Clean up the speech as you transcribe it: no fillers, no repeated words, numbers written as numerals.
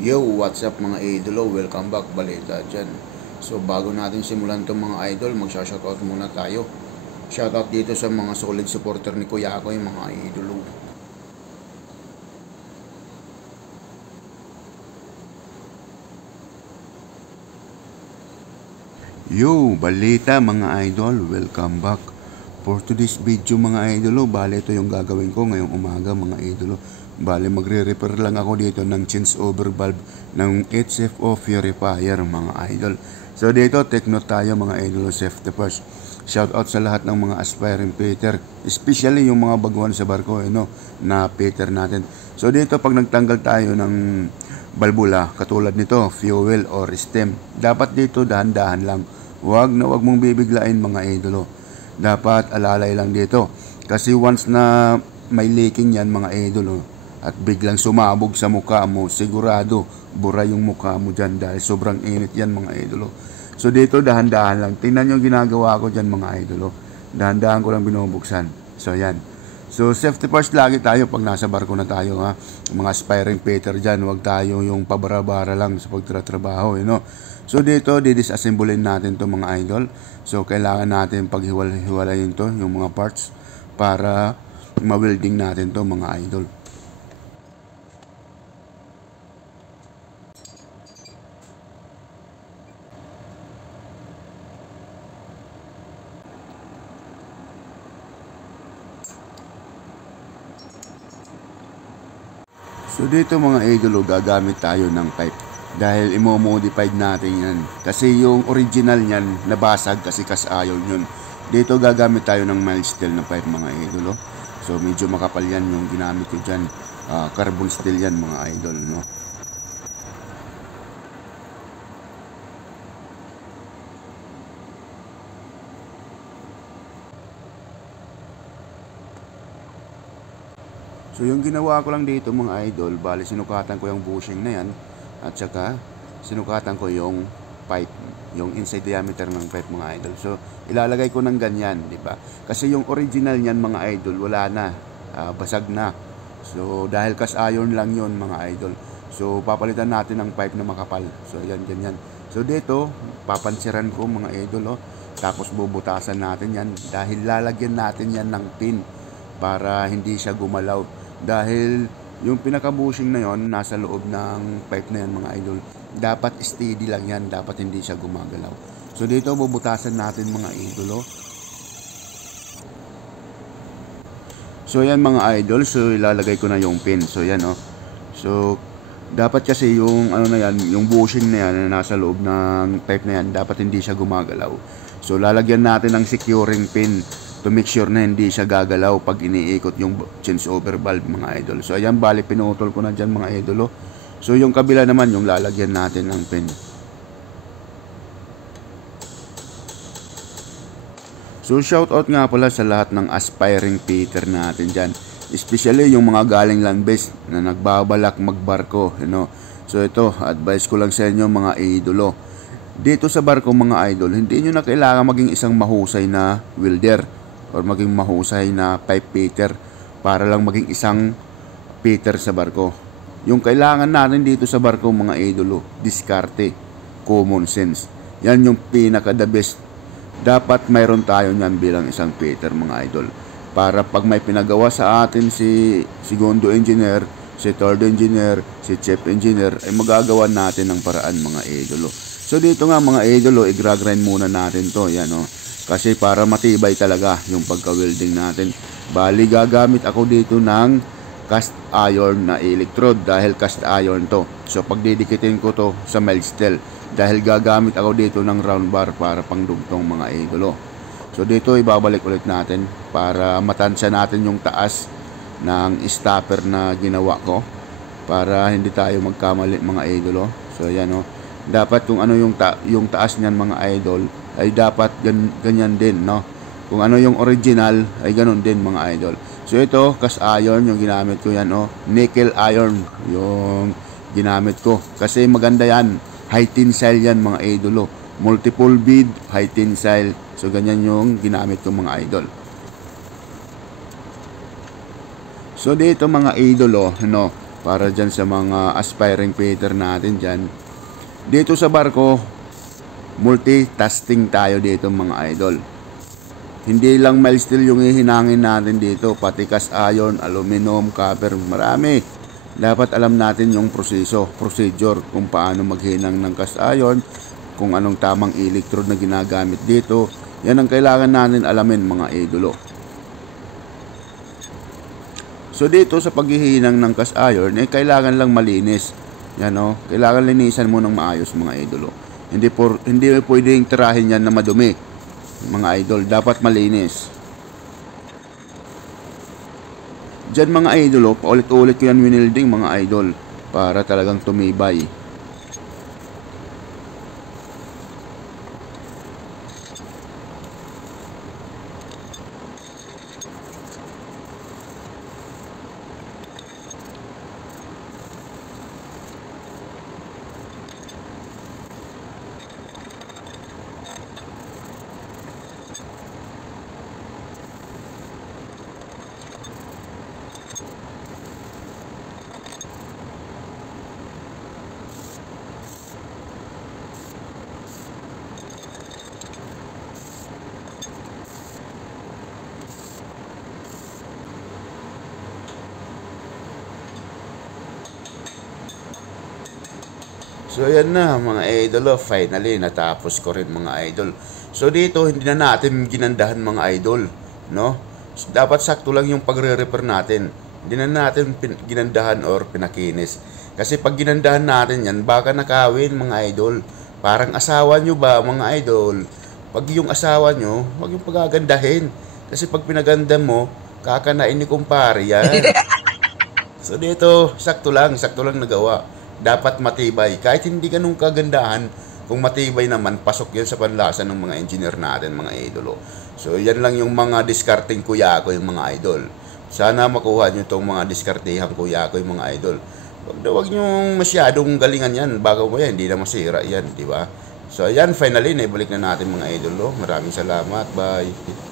Yo, what's up mga idolo? Welcome back, balita dyan. So bago natin simulan itong mga idol, magsha-shoutout muna tayo. Shoutout dito sa mga solid supporter ni Kuya ko, yung mga idolo. Yo, balita mga idol, welcome back. For today's video mga idolo, bale ito yung gagawin ko ngayong umaga mga idolo. Bale magre-repair lang ako dito ng change over valve ng HFO Purifier mga idol. So dito take note tayo mga idolo, safety first. Shout out sa lahat ng mga aspiring fitter, especially yung mga baguhan sa barko na fitter natin. So dito pag nagtanggal tayo ng balbula katulad nito, fuel or stem, dapat dito dahan-dahan lang. Huwag mong bibiglain mga idolo. Dapat alalay lang dito. Kasi once na may leaking yan mga idolo at biglang sumabog sa mukha mo, sigurado bura yung mukha mo dyan dahil sobrang init yan mga idolo. So dito dahan-dahan lang. Tingnan yung ginagawa ko dyan mga idolo. Dahan-dahan ko lang binubuksan. So yan. So safety first lagi tayo pag nasa barko na tayo ha. Mga aspiring fitter dyan, huwag tayo yung pabara-bara lang sa pagtratrabaho. So dito, didisassemblein natin to mga idol. So kailangan natin paghiwalayin to, yung mga parts, para ma-welding natin to mga idol. So dito mga idol, gagamit tayo ng pipe. Dahil imo-modified natin yan. Kasi yung original niyan, nabasag kasi cast iron yun. Dito gagamit tayo ng mild steel na pipe mga idol. So medyo makapal yan yung ginamit ko dyan. Carbon steel yan mga idol. So yung ginawa ko lang dito mga idol, bali sinukatan ko yung bushing na yan. At saka sinukatan ko yung pipe, yung inside diameter ng pipe mga idol. So ilalagay ko ng ganyan, di ba? Kasi yung original niyan mga idol wala na, basag na. So dahil cast iron lang yon mga idol. So papalitan natin ng pipe na makapal. So yan ganyan. So dito papansiran ko mga idol tapos bubutasan natin yan dahil lalagyan natin yan ng pin para hindi siya gumalaw. Dahil yung pinaka-bushing na yon nasa loob ng pipe na yan mga idol. Dapat steady lang yan, dapat hindi siya gumagalaw. So dito bubutasan natin mga idol. So yan mga idol, so ilalagay ko na yung pin. So yan So dapat kasi yung na yan, yung bushing na yan na nasa loob ng pipe na yan, dapat hindi siya gumagalaw. So lalagyan natin ng securing pin to make sure na hindi siya gagalaw pag iniikot yung change over valve mga idol. So ayan, bali pinutol ko na dyan mga idol. So yung kabila naman yung lalagyan natin ng pin. So shout out nga pala sa lahat ng aspiring fitter natin dyan, especially yung mga galing land base na nagbabalak magbarko. So ito, advice ko lang sa inyo mga idolo. Dito sa barko mga idol, hindi nyo na kailangan maging isang mahusay na welder or maging mahusay na pipe fitter para lang maging isang fitter sa barko. Yung kailangan natin dito sa barko mga idolo, diskarte, common sense. Yan yung pinaka the best. Dapat mayroon tayo niyan bilang isang fitter mga idol. Para pag may pinagawa sa atin si segundo engineer, si third engineer, si chief engineer, ay magagawa natin ng paraan mga idolo. So dito nga mga idolo, i-grind muna natin to. Yan kasi para matibay talaga yung pagka-welding natin. Bali gagamit ako dito ng cast iron na electrode dahil cast iron to. So pagdidikitin ko to sa mild steel dahil gagamit ako dito ng round bar para pangdugtong mga idolo. So dito ibabalik ulit natin para matansya natin yung taas ng stopper na ginawa ko para hindi tayo magkamali mga idolo. So yan dapat kung ano yung taas niyan mga idol ay dapat ganyan din kung ano yung original ay ganun din mga idol. So ito cast iron yung ginamit ko yan nickel iron yung ginamit ko kasi maganda yan, high tensile yan mga idol. Multiple bead, high tensile. So ganyan yung ginamit ko mga idol. So dito mga idol para dyan sa mga aspiring fitter natin dyan. Dito sa barko, multitasking tayo dito mga idol. Hindi lang mild steel yung ihinangin natin dito, pati cast iron, aluminum, copper, marami. Dapat alam natin yung procedure kung paano maghinang ng cast iron, kung anong tamang electrode na ginagamit dito. Yan ang kailangan natin alamin mga idolo. So dito sa paghihinang ng cast iron, kailangan lang malinis. Yan o, kailangan linisan mo ng maayos mga idolo. Hindi pwedeng tirahin yan na madumi mga idol, dapat malinis. Diyan mga idolo, paulit-ulit ko yan winilding mga idol para talagang tumibay. So yan na mga idol, finally natapos ko rin mga idol. So dito hindi na natin ginandahan mga idol, no? Dapat sakto lang yung pagre-repair natin. Hindi na natin ginandahan or pinakinis. Kasi pag ginandahan natin yan, baka nakawin mga idol. Parang asawa nyo ba mga idol? Pag yung asawa nyo, huwag yung pagagandahin. Kasi pag pinaganda mo, kakanain ni kumpare yan. So dito, sakto lang nagawa. Dapat matibay. Kahit hindi ganun kagandahan, kung matibay naman, pasok yan sa panlasa ng mga engineer natin, mga idolo. So, yan lang yung mga discarding kuya ko, yung mga idol. Sana makuha nyo itong mga discardihang kuya ko, yung mga idol. Huwag nyo masyadong galingan yan. Bago mo yan, hindi na masira yan, di ba? So, ayan, finally, naibalik na natin mga idolo. Maraming salamat. Bye.